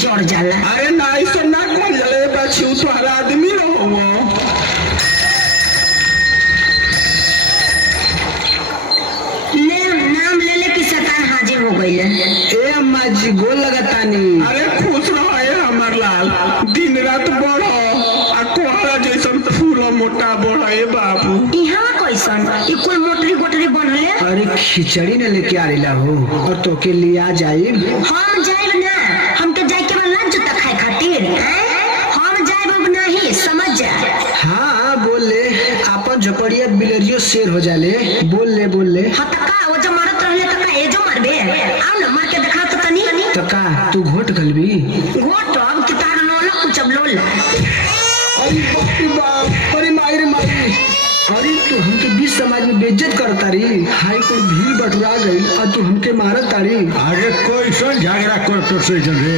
जड़ जाला। अरे ना ऐसा ना कर जले बाछी उ तो हर आदमी न हो। नाम ले ले कि शैतान हाजिर हो गई है। ए अम्मा जी गोल लगातानी। अरे खुश रहो हमार लाल, दिन रात बढ़ो आ कोहरा जैसन फूल मोटा बढ़ो ए बाबू। यहाँ कैसन ये कोई मोटरी गोटरी बनले। अरे खिचड़ी न लेके आ रहा हो और तो के लिए आ जाए। हम जाए ना, हमके जाए के ना जूता खाए खातिर हम जाए नहीं, समझ जा। हाँ बोल ले, आपन झोपड़िया बिलरियो शेर हो जाले। बोल ले बोल ले। हाँ तका वो जो मरत रहले तका ए जो मरबे आओ ना मार के दिखा तो तनी। तका तू घोट गलबी घोट अब कि तार लोला कुछ अब लोला। अरे बाप रे बाप, अरे माई माई, अरे तू हमके बीच समाज में बेइज्जत करता रही। हाई कोई भीड़ बटुरा गई और तू हमके मारत तारी। अरे कोई सन झगड़ा करतो से रे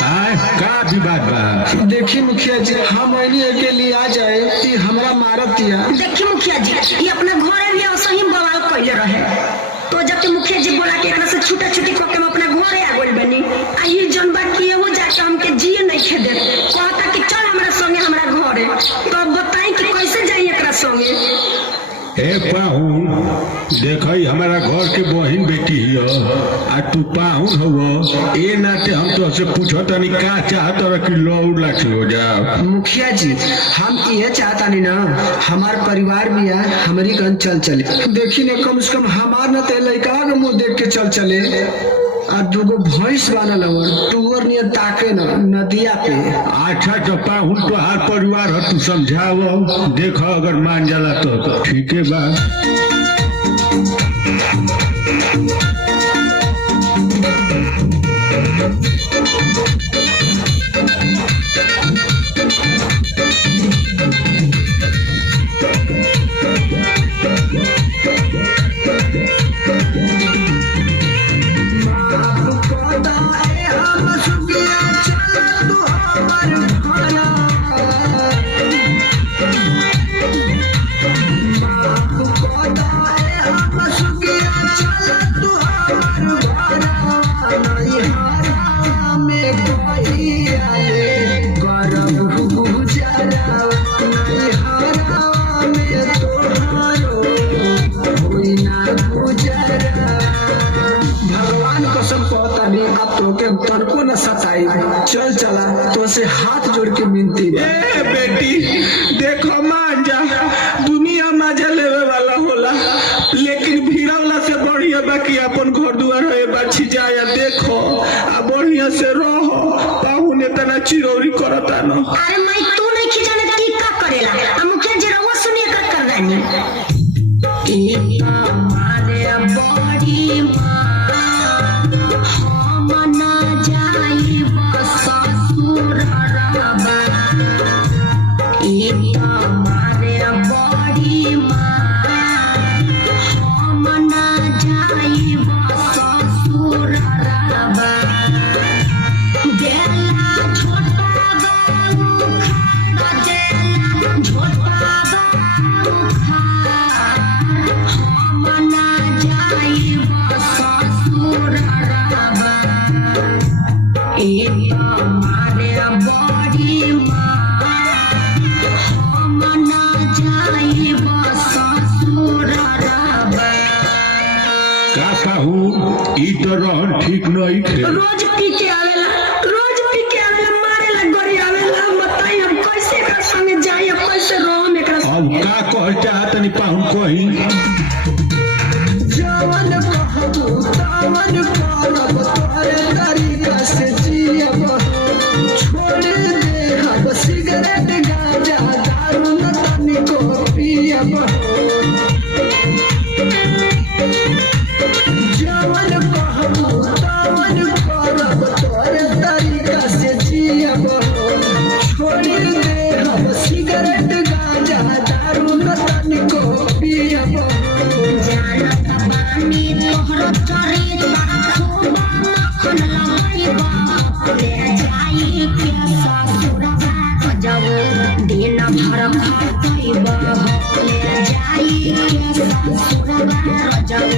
हां का विवाद बा। देखी मुखिया जी हम आइनी के लिए आ जाए कि हमरा मारत दिया। देखी मुखिया जी ये अपना घरे भी सही बवाल कइले रहे तो जबकि मुखिया जी बोला कि एकरा से छूटा छूटी क के हम अपना घरे आ गइल बनी आ ये जन बात की वो जाके हमके जिए नहीं खेदे कहता कि चल हमरा संगे हमरा घरे। तो अब बताई कि कैसे जाई एकरा संगे। ए पाहुन देखई हमारा घर के बहन बेटी हिय आ तू पाहुन हव ए नाते हम तो से पूछतनी का चाहत र कि लौड़ लाख हो जा। मुखिया जी हम ये चाहता नहीं ना, हमार परिवार भी है हमारी गन चल चले। देखी ने कम से कम हमार न ते लइका के मुंह देख के चल चले आ दुगो भैंस बाना लवर टूर नियर ताके न नदिया पे। अच्छा तो पाहुन तो हर परिवार ह तू समझाव देख अगर मान जाला तो ठीक है बा। तनको न सताई चल चला तो से हाथ जोड़ के मिनती। ए बेटी देखो मान जा, दुनिया मजा लेवे वाला होला लेकिन भीड़ा वाला से बढ़िया बाकी अपन घर दुआर है बाछी जाया देखो आ बढ़िया से रहो। पाहुन इतना चिरौरी करता न। अरे मैं तू नहीं खिजाने की का करेला आ मुखिया जी रवा सुनिए का कर रानी ए हमारे बॉडी मां हम ना जाई ससुर रबा ए हमारे बॉडी मां हम ना जाई ससुर रबा गेला छोटा बाबू खा गेला छोटा बाबू खा हम ना जाई ससुर रबा ए हमारे बॉडी मां हम ना जाई ससुर रबा। का पाहुन ई तो रहन ठीक नहीं थे। रोज पी के आवेला मारेला गरी आवेला बताई हम कैसे एकरा संगे जाई कैसे रहम एकरा अब का कह चाहतनी पाहुन कोई जवन कहबू तवन करब तोरे तरीका से जियब। छोड़ दे हम सिगरेट गांजा दारू न तनिको पियब। जवन कहबू तवन करब तोरे तरीका से जियब। छोड़ दे हम सिगरेट गांजा दारू न तनिको पियब। जानत बानी तोहर चरित खूब मखन लगाइबा ले जाई के ससुरबा जाओ दिन भर खटइबा ले जाई के ससुरबा जाओ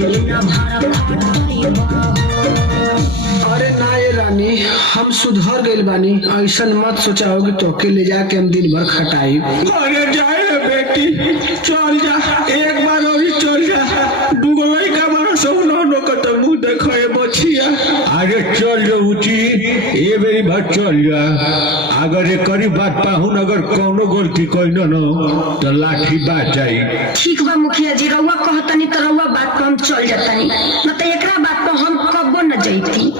दिन भर खटइबा। अरे ना ए रानी हम सुधर गइल बानी, ऐसा मत सोचा कि तोके ले जाके हम दिन भर खटाई। अरे जाए रे बेटी, चल जा, एक बार और चल जा, दूगो लड़का मारो सोनो नो कत मुंह देखे बचिया। अरे चल जा उची, ए बेरी बात चल जा। अगर एक करी बात पाहुन अगर कौनो गलती कोई न तो लाठी बात जाई। ठीक बा मुखिया जी, रउआ कहतनी तो रउआ बात पर हम चल जातनी, न तो एकरा बात पर हम कबो न जैती।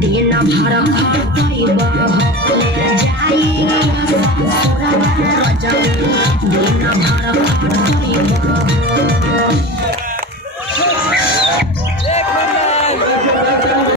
दिन भर दिन भर